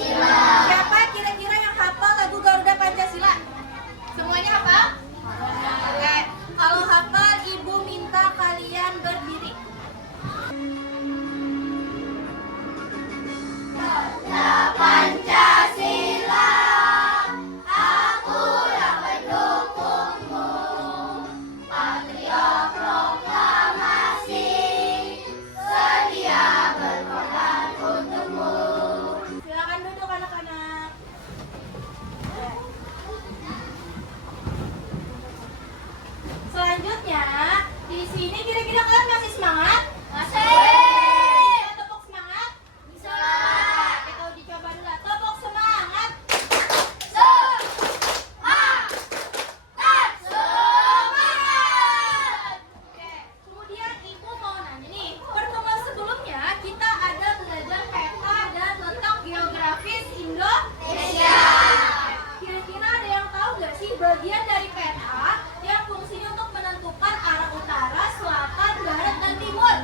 Siapa kira-kira yang hafal lagu Garuda Pancasila? Semuanya hafal? Oke. Kalau hafal, Ibu minta kalian berdiri. Pancasila, aku yang mendukungmu. Patriot proklamasi, sedia berkorban untukmu. Silakan duduk anak-anak. Selanjutnya, di sini kira-kira kalian masih semangat? Masih. Tepuk semangat? Bisa. Kita uji coba dulu. Tepuk semangat. Semangat. Semangat. Oke, kemudian Ibu mau nanya nih, pertemuan sebelumnya kita ada belajar peta dan letak geografis Indonesia. Kira-kira ada yang tahu nggak sih bagian dari peta yang fungsinya untuk menentukan arah utara, selatan, barat, dan timur?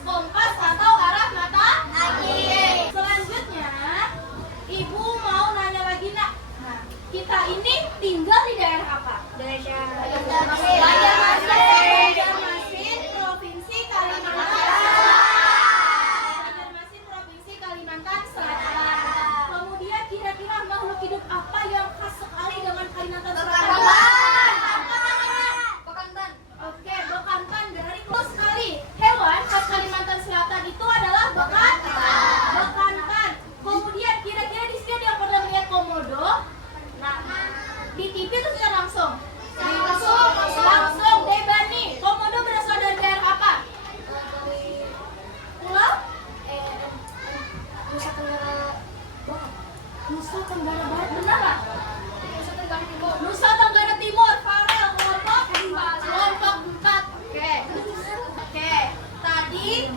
Kompas atau arah mata angin. Selanjutnya, Ibu mau nanya lagi nak. Nah, kita ini tinggal di daerah apa? Banjarmasin, Provinsi Kalimantan Selatan. Kemudian kira-kira makhluk hidup apa yang khas sekali dengan Kalimantan Selatan? Bekantan. Oke, bekantan dari betul sekali. Hewan khas Kalimantan Selatan itu adalah bekantan. Kemudian kira-kira di sini ada yang pernah melihat komodo? Nah, di TV itu sudah langsung. Langsung. Debani. Komodo berasal dari daerah apa? Pulau? Nusa Tenggara Barat. Benar nggak? Nusa Tenggara Timur. Farel. Kelompok 4. Oke. Tadi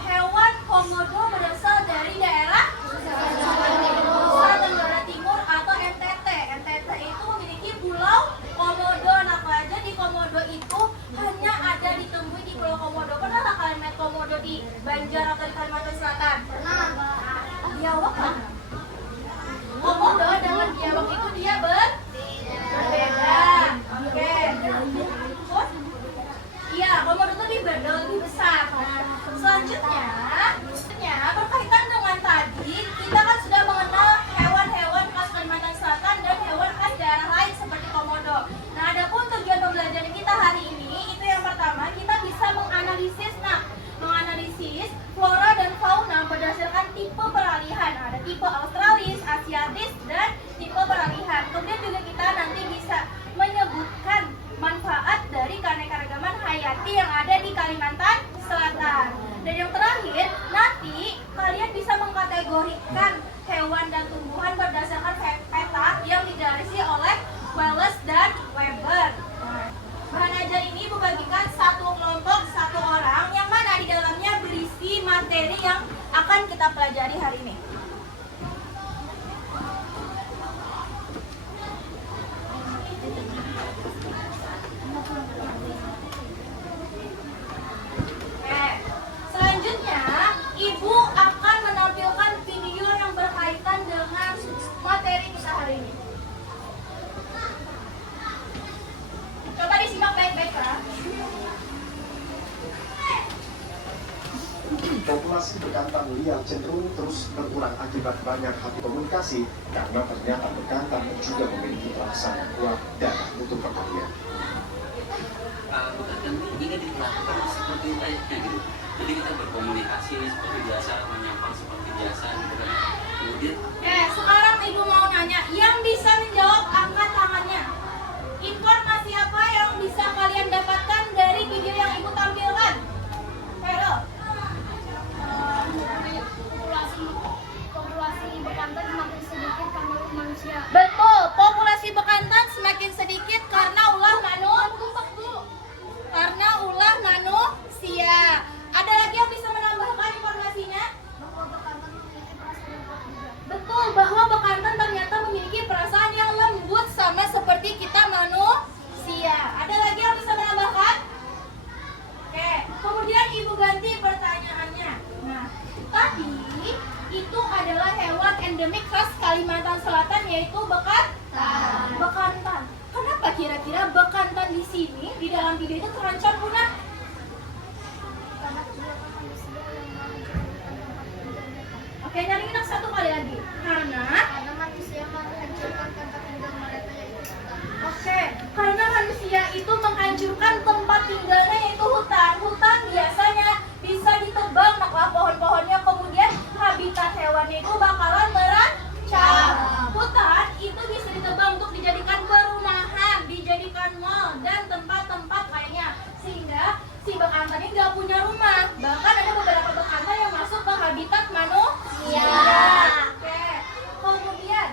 hewan komodo berasal dari daerah Nusa Tenggara Timur atau NTT. NTT itu memiliki pulau Komodo. Nah, pelajar di Komodo itu hanya ada ditemui di Pulau Komodo. Pernah nggak kalian lihat komodo di Banjar atau di Kalimantan Selatan? Pernah. Biawak kan? Komodo dengan biawak itu dia berbeda. Oke. Iya, komodo itu lebih besar. Nah, selanjutnya berkaitan dengan tadi, kita kan sudah mengenal hewan-hewan khas Kalimantan Selatan dan hewan khas daerah lain seperti komodo. Nah, adapun tujuan pembelajaran kita hari ini itu yang pertama, kita bisa menganalisis flora dan fauna berdasarkan tipe peralihan. Nah, ada tipe Australis, Asiatis, dan tipe peralihan. Kemudian juga kita nanti bisa menyebutkan manfaat dari keanekaragaman hayati yang ada di Kalimantan Selatan. Dan yang terakhir, nanti kalian bisa mengkategorikan hewan dan tumbuhan berdasarkan peta yang digarisi oleh Wallace dan Weber. Bahan ajar ini Ibu bagikan satu kelompok, satu orang, yang mana di dalamnya berisi materi yang akan kita pelajari hari ini. Selanjutnya, Ibu akan menampilkan video yang berkaitan dengan materi kita hari ini. Coba disimak baik-baik ya. Populasi bekantan liar cenderung terus berkurang akibat banyak hati komunikasi karena ternyata bekantan juga memiliki perasaan kuat dan butuh perhatian. Bekantan ini dilakukan seperti layaknya gitu. Jadi kita berkomunikasi seperti biasa, menyapa seperti biasa gitu kan. Kemudian sekarang Ibu mau nanya, yang bisa menjawab angkat tangannya. Informasi apa yang bisa kalian dapatkan dari video yang Ibu tampilkan? Halo. Populasi bekantan semakin sedikit karena manusia. Betul, populasi bekantan semakin sedikit karena ulah manusia. Ada lagi yang bisa menambahkan informasinya? Betul, bahwa bekantan ternyata memiliki perasaan yang lembut sama seperti kita manusia. Ada lagi yang bisa menambahkan? Oke, kemudian Ibu ganti endemik khas Kalimantan Selatan yaitu bekantan. Kenapa kira-kira bekantan di sini di dalam video itu terancam punah? Karena kebanyakan manusia yang Oke, nyaringin satu kali lagi. Karena manusia menghancurkan tempat tinggal mereka yaitu hutan. Oke, karena manusia itu menghancurkan tempat tinggalnya yaitu hutan. Hutan biasanya bisa ditebang, nah pohon-pohonnya, kemudian habitat hewannya itu bakalan terancam. Hutan itu bisa ditebang untuk dijadikan perumahan, dijadikan mall dan tempat-tempat lainnya, sehingga si bekantan ini nggak punya rumah. Bahkan ada beberapa bekantan yang masuk ke habitat manusia. Oke, kemudian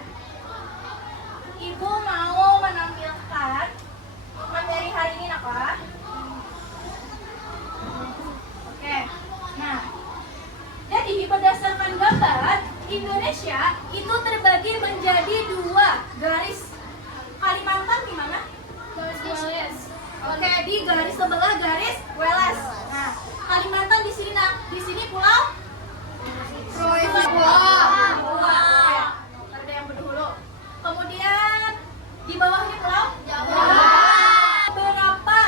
Ibu mau menampilkan materi hari ini apa? Oke, nah, jadi berdasarkan gambar, Indonesia itu terbagi menjadi 2 garis. Kalimantan di mana? Garis Wallace. Oke, di garis sebelah garis Wallace. Nah, Kalimantan di sini, di sini pulau Papua. Ada yang berdahulu. Kemudian di bawahnya pulau Jawa. Berapa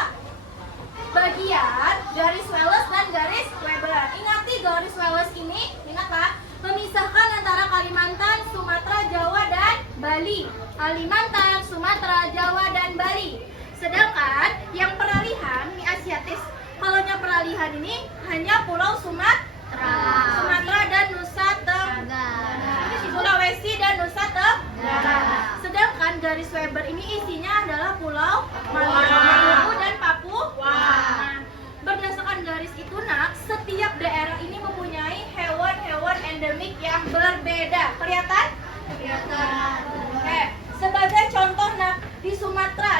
bagian garis Wallace dan garis Weber? Ingati garis Wallace ini, ingatlah, memisahkan antara Kalimantan, Sumatera, Jawa, dan Bali. Kalimantan, Sumatera, Jawa, dan Bali. Sedangkan yang peralihan ini Asiatis. Kalau yang peralihan ini hanya Pulau Sumatera dan Nusa Tenggara. Sulawesi dan Nusa Tenggara. Sedangkan garis Weber ini isinya adalah Pulau Maluku dan Papua. Nah, berdasarkan garis itu, nak, setiap daerah ini mempunyai hewan-hewan endemik yang berbeda. Kelihatan? Kelihatan. Oke, sebagai contoh, nak, di Sumatera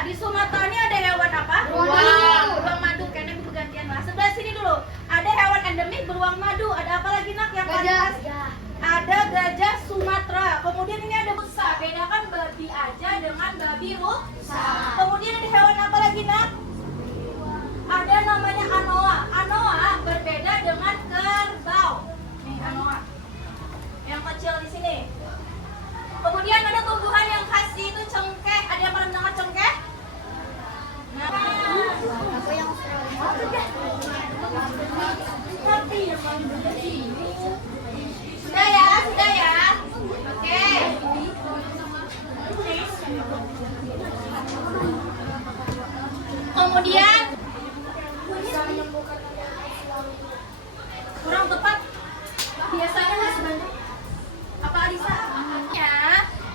ini ada hewan apa? Beruang madu. Kayaknya ibu gantian lah. Sebelah sini dulu. Ada hewan endemik beruang madu. Ada apa lagi, nak? Yang paling khas? Ada gajah Sumatera. Kemudian ini ada rusa. Bedakan babi aja dengan babi rusa. Kemudian ada hewan apa lagi, nak? Ada namanya anoa. Anoa berbeda dengan kerbau. Nih, anoa. Yang kecil di sini. Kemudian ada tumbuhan yang khas itu cengkeh. Ada yang pernah mendengar cengkeh? Nah, Apa yang sudah ya. Oke. Kemudian kurang tepat. Biasanya nggak sebanyak apa, Alisa? Ya,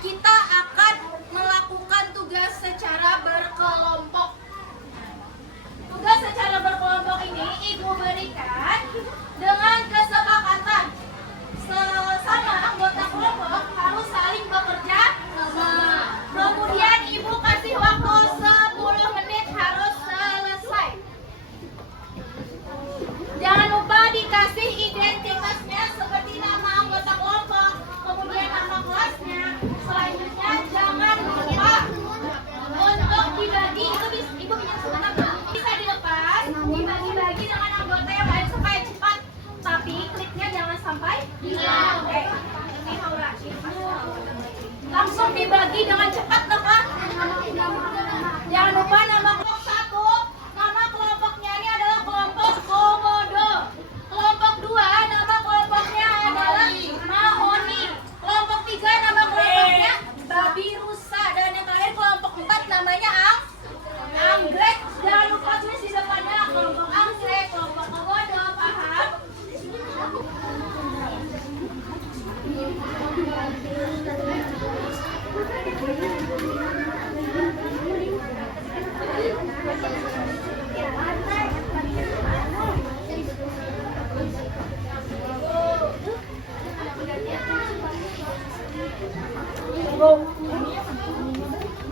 kita akan melakukan tugas secara berkelompok. Tugas secara berkelompok ini Ibu berikan dengan kesepakatan sesama anggota kelompok harus saling bekerja sama. Kemudian Ibu kasih waktu 10 menit harus selesai. Jangan lupa dikasih identitasnya seperti nama anggota kelompok, kemudian nama kelasnya. Selanjutnya jangan lupa untuk dibagi, itu Ibu punya sebentar, bisa dilepas, dibagi-bagi dengan anggota yang lain supaya cepat. Tapi kliknya jangan sampai hilang. Oke, ini Haura. Langsung dibagi dengan cepat, Kak. Jangan lupa nama kelompok 1. Nama kelompoknya ini adalah kelompok Komodo. Kelompok 2 nama kelompoknya adalah Mahoni. Kelompok 3 nama kelompoknya Babi Rusa. Dan yang terakhir kelompok 4 namanya Anggrek. Jangan lupa tulis di depannya kelompok Anggrek, kelompok Komodo, paham?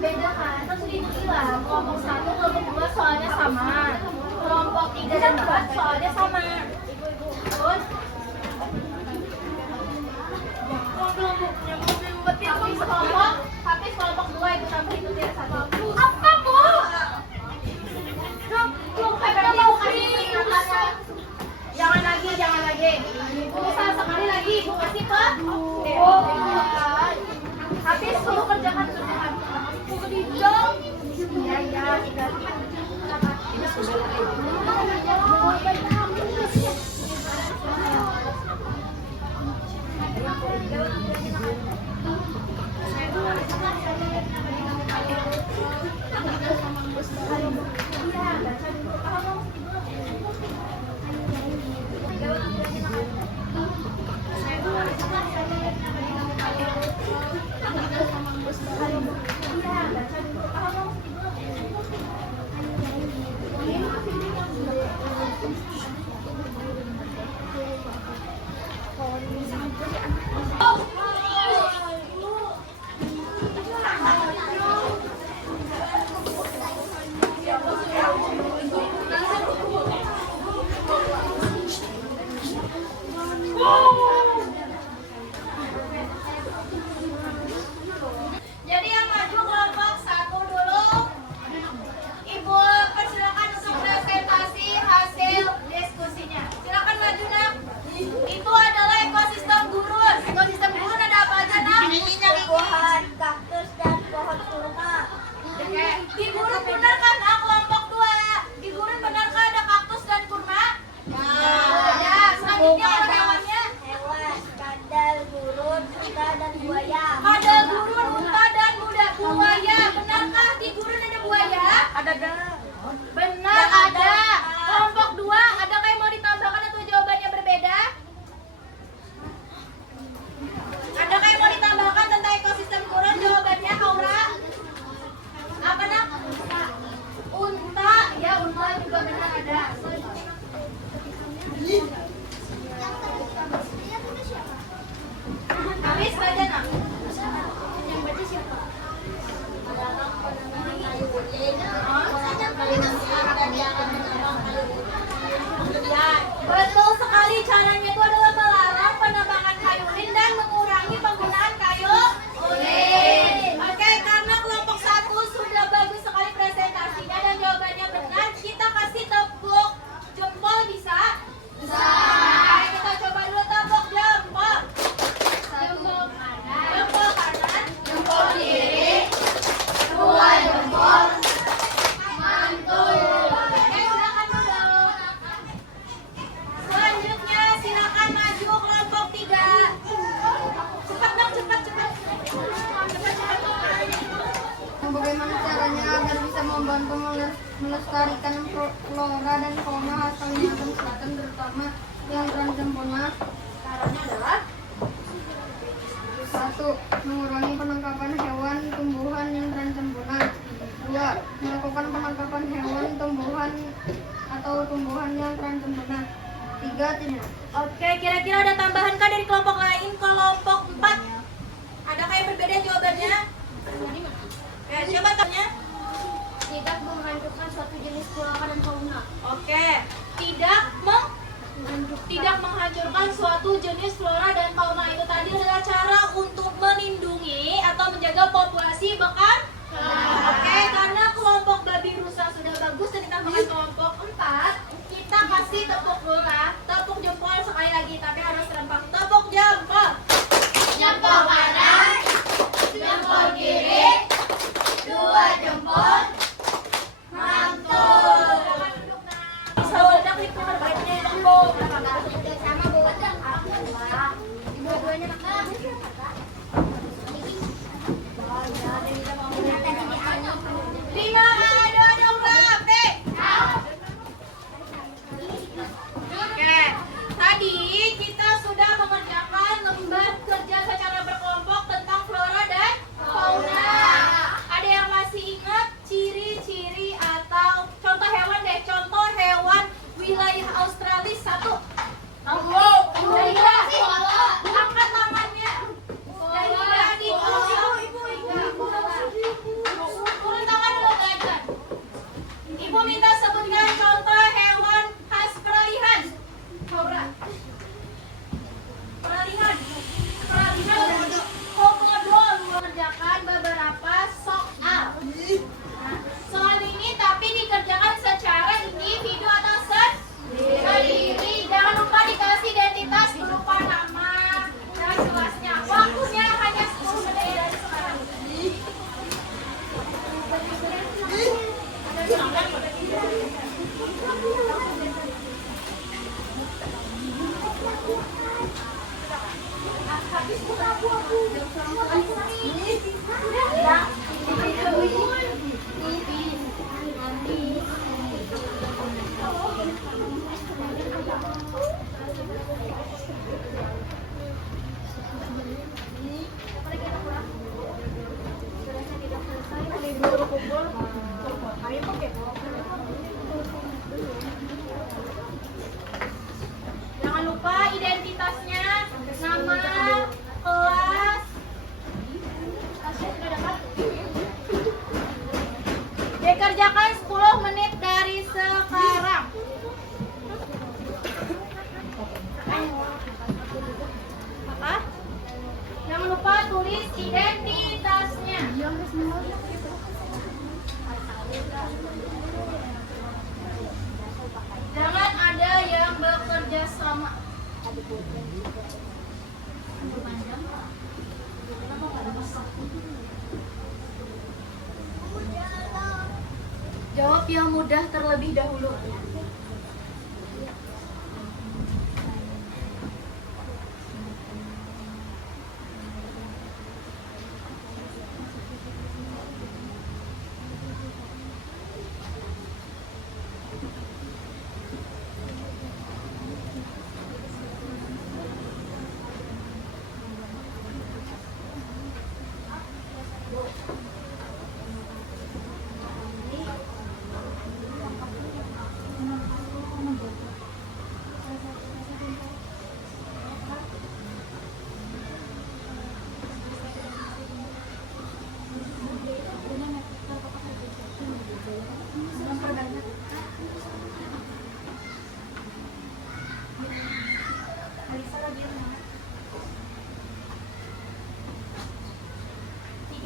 Beda kan? Terus dibilang kelompok 1, kelompok 2 soalnya sama. Kelompok 3 dan 4 soalnya sama. Ibu-ibu. Terus kelompok habis kelompok Ibu kasih Pak. Habis kamu kerjakan kerjaan. Ibu kedijong. Iya. Jadi yang maju kelompok 1 dulu. Ibu persilakan untuk presentasi hasil diskusinya. Silakan maju nak. Itu adalah ekosistem gurun. Ekosistem gurun ada apa aja nak? Tumbuhan, kaktus, dan pohon kurma. Oke. Di gurun benar kan nak kelompok 2? Di gurun benarkah ada kaktus dan kurma? Ya. Selanjutnya ada hewannya. Hewan, kadal, gurun, unta, dan buaya. Ada gurun, unta, dan buaya. Benarkah di gurun ada buaya? Ada. Benar ada. Kelompok 2, adakah yang mau ditambahkan atau jawabannya berbeda? Adakah yang mau ditambahkan tentang ekosistem gurun? Jawabannya Aura. Apa nak? Unta. Ya, unta juga benar ada. Habis baca nak. Yang baca siapa? Ya, betul sekali. Caranya itu adalah melarang penambangan kayu lin dan mengurangi penggunaan kayu lin. Oke, karena kelompok 1 sudah bagus sekali presentasinya dan jawabannya benar, kita kasih tepuk jempol bisa? Bisa. Oke, kita coba dulu tepuk jempol. Jempol kanan. Jempol kanan. Jempol kiri. 2 jempol. Mantul. Oke, silakan dulu. Selanjutnya silakan maju kelompok 3. Cepat dong, cepat. Bagaimana caranya agar bisa membantu melestarikan flora dan fauna khas Kalimantan Selatan, terutama yang terancam punah? Caranya adalah 1. Mengurangi penangkapan hewan tumbuhan yang terancam punah. 2. Melakukan penangkapan hewan tumbuhan atau tumbuhan yang terancam punah. 3. Tidak. Oke, kira-kira ada tambahan kah dari kelompok lain? Kelompok 4. Adakah yang berbeda jawabannya? Oke, siapa tanya? Tidak menghancurkan suatu jenis flora dan fauna. Oke, tidak menghancurkan suatu jenis flora dan fauna. Itu tadi adalah cara untuk melindungi atau menjaga populasi bekan. Oke, karena kelompok babi rusa sudah bagus dan ditambahkan kelompok 4, kita kasih tepuk bola, tepuk jempol sekali lagi, tapi harus serempak. Tepuk jempol. Jempol kanan, jempol kiri, 2 jempol. Mantul. Bisa udah klik terbaiknya jempol. Sama bawa dua-duanya nak. Lima, ada berapa? Oke, tadi kita sudah mengerjakan lembar kerja secara berkelompok tentang flora dan fauna. Ada yang masih ingat ciri-ciri atau contoh hewan deh? Contoh hewan wilayah Australia 1. Angkat tangannya. Jangan lupa identitasnya, nama, kelas. Dikerjakan 10 menit dari sekarang. Apa? Jangan lupa tulis identitasnya. Jangan ada yang bekerja sama. Jawab yang mudah terlebih dahulu.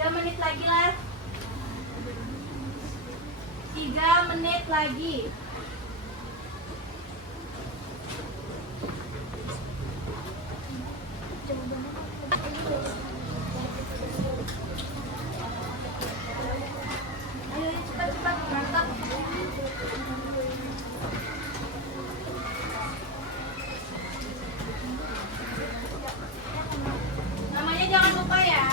Menit lagi lah. 3 menit lagi. Ayo cepat-cepat berangkat. Namanya jangan lupa ya.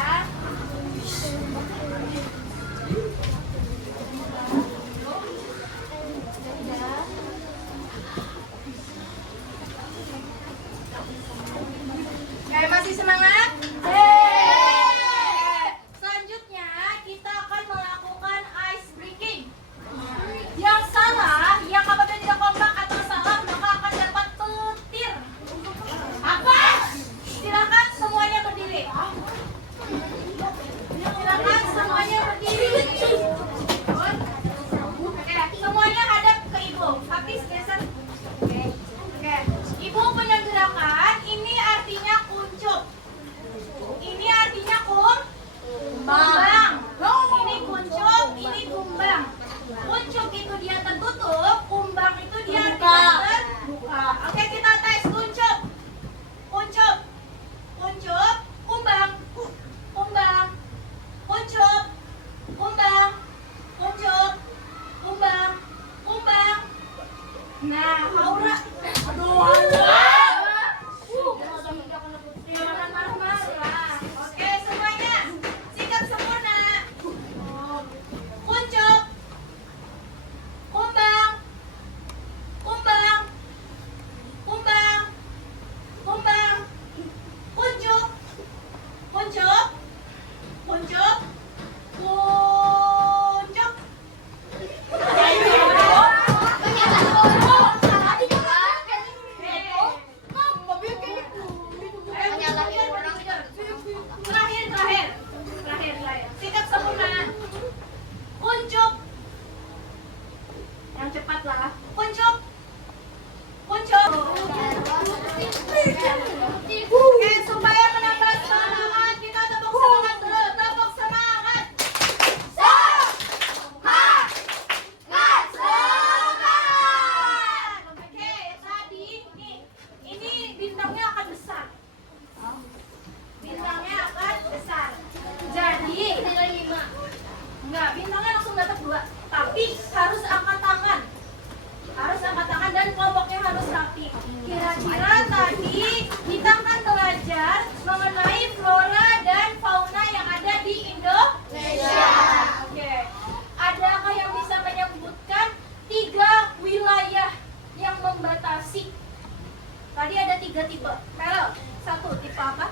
3 tipe. Merel, 1 tipe apa?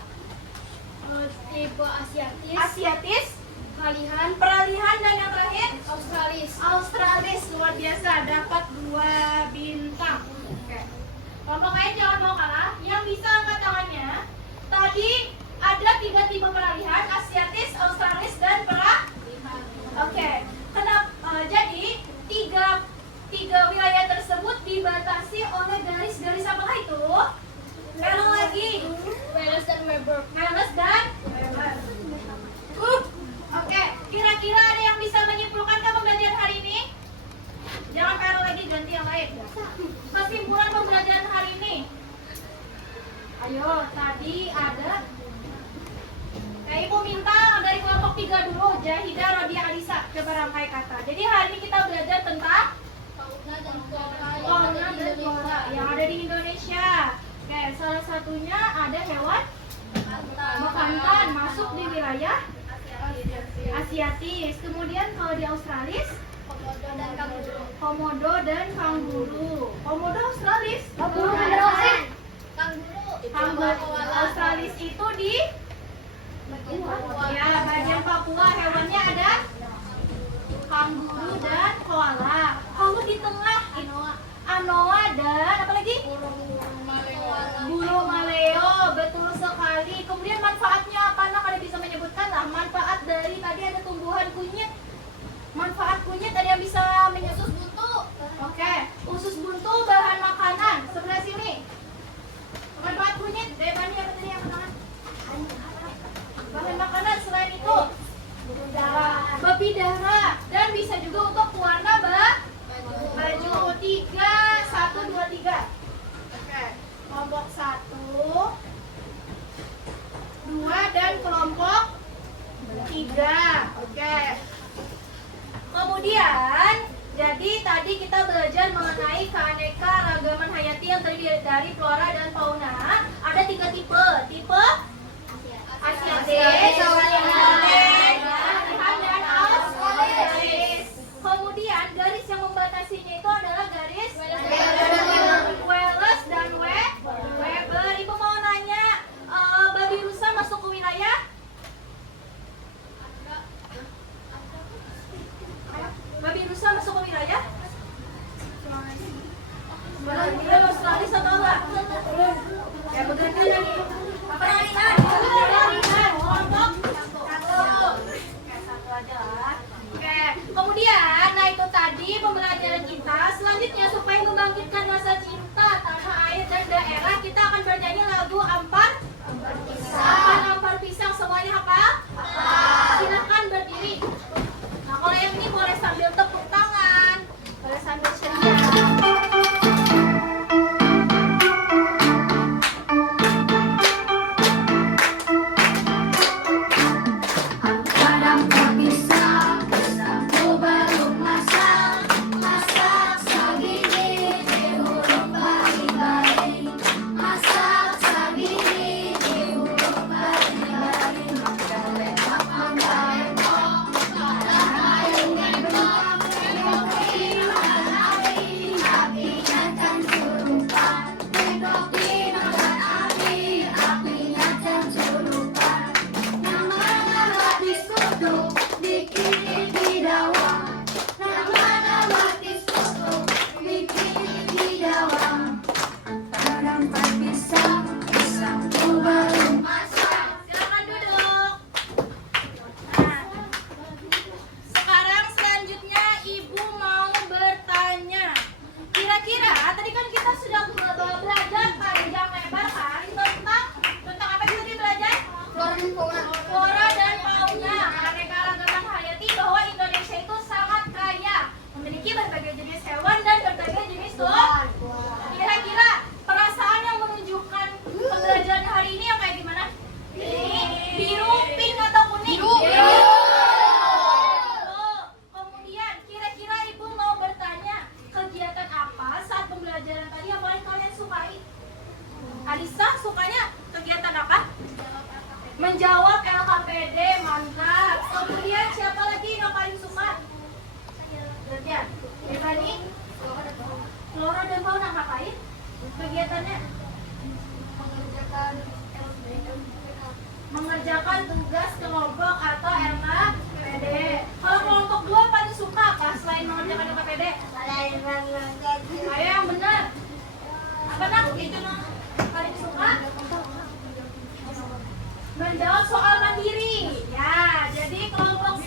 Tipe asiatis, Asiatis, peralihan, dan yang terakhir australis. Australis. Luar biasa, dapat 2 bintang. Oke. Kelompok lain jangan mau kalah. Yang bisa angkat tangannya. Tadi ada 3 tipe peralihan, asiatis, australis, dan peralihan. Oke. Jadi tiga wilayah tersebut dibatasi oleh garis-garis apakah itu? Merel lagi. Wales dan Weber. Wales dan Weber. Oke, kira-kira ada yang bisa menyimpulkan pembelajaran hari ini? Jangan Merel lagi, ganti yang lain. Kesimpulan pembelajaran hari ini. Ayo, tadi ada. Ibu minta dari kelompok 3 dulu, Jahidah, Rodia, Alisa. Coba rangkai kata. Jadi hari ini kita belajar tentang Fauna dan fauna dan flora yang ada di Indonesia. Oke, salah satunya ada hewan bekantan masuk di wilayah asiatis. Kemudian kalau di Australis, komodo dan kanguru. Komodo Australis. Kanguru. Australis itu di ya bagian Papua. Hewannya ada kanguru dan koala. Kalau di tengah anoa dan apa lagi? Burung maleo. Betul sekali. Kemudian manfaatnya apa? Nak ada bisa menyebutkan lah manfaat dari tadi ada tumbuhan kunyit. Manfaat kunyit ada yang bisa menyusus buntu. Oke, usus buntu bahan makanan. Sebelah sini. Manfaat kunyit, Devani apa tadi yang makanan? Bahan makanan selain itu babi darah dan bisa juga untuk pewarna baju. 3, 1, 2, 3. Oke, kelompok 1, 2 dan kelompok 3. Oke. Kemudian jadi tadi kita belajar mengenai keanekaragaman hayati yang terdiri dari flora dan fauna. Ada 3 tipe. Tipe asiatis, dan australis. Kemudian garis yang membatasinya itu adalah garis Wales dan Weber. Ibu mau nanya, babi rusa masuk ke wilayah? Babi rusa masuk ke wilayah? Wilayah Australis atau enggak? Ya begitu nih. Peralihan. Kelompok 1. Oke, 1 aja lah. Oke, kemudian, nah itu tadi pembelajaran kita. Selanjutnya supaya membangkitkan rasa cinta tanah air dan daerah, kita akan bernyanyi lagu Ampar Pisang. Semuanya hafal? Silahkan berdiri. Nah, kalau yang ini boleh sambil tepuk tangan, boleh sambil ceria. Silakan duduk. Nah, sekarang selanjutnya Ibu mau bertanya. Kira-kira tadi kan kita sudah belajar panjang lebar kan tentang apa sih tadi belajar? Flora dan fauna, keanekaragaman hayati, bahwa Indonesia itu sangat kaya, memiliki berbagai jenis hewan dan berbagai jenis tumbuhan. Kira-kira perasaan yang menunjukkan pembelajaran hari ini yang kayak gimana? Biru, pink atau kuning? Biru. Kemudian kira-kira Ibu mau bertanya kegiatan apa saat pembelajaran tadi yang paling kalian sukai? Alisa sukanya kegiatan apa? Menjawab LKPD, mantap. Kemudian siapa lagi yang paling suka? Gantian. Devani? Flora dan fauna ngapain? Kegiatannya? mengerjakan tugas kelompok atau LKPD. Kalau kelompok 2 paling suka apa selain mengerjakan LKPD? Ayo yang benar. Apa nak? Itu nak paling suka menjawab soal mandiri. Ya, jadi kelompok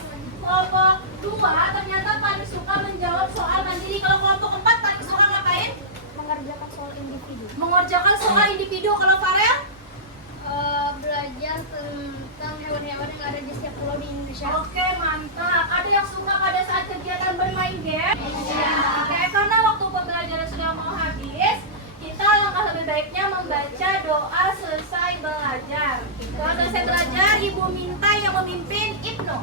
2 ternyata paling suka menjawab soal mandiri. Kalau kelompok 4 paling suka ngapain? Mengerjakan soal individu. Mengerjakan soal individu. Kalau Farel? Belajar tentang hewan-hewan yang ada di setiap pulau di Indonesia. Oke, mantap. Ada yang suka pada saat kegiatan bermain game? Iya. Oke, karena waktu pembelajaran sudah mau habis, kita alangkah lebih baiknya membaca doa selesai belajar. Doa selesai belajar, Ibu minta yang memimpin Ibnu.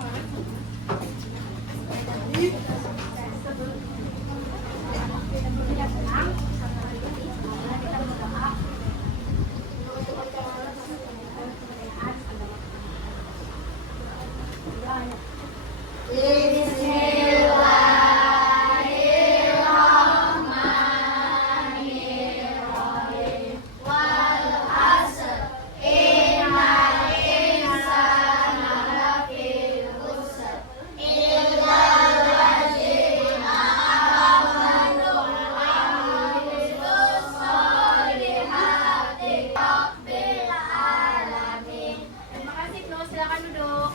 Terima kasih, Ibnu. Silakan duduk.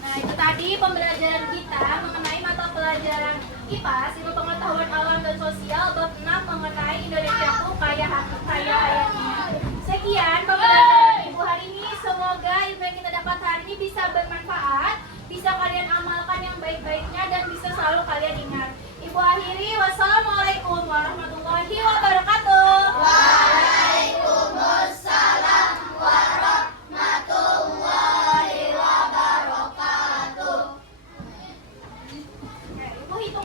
Nah, itu tadi pembelajaran kita mengenai mata pelajaran IPA, Ilmu Pengetahuan Alam dan Sosial, bab 6 mengenai Indonesia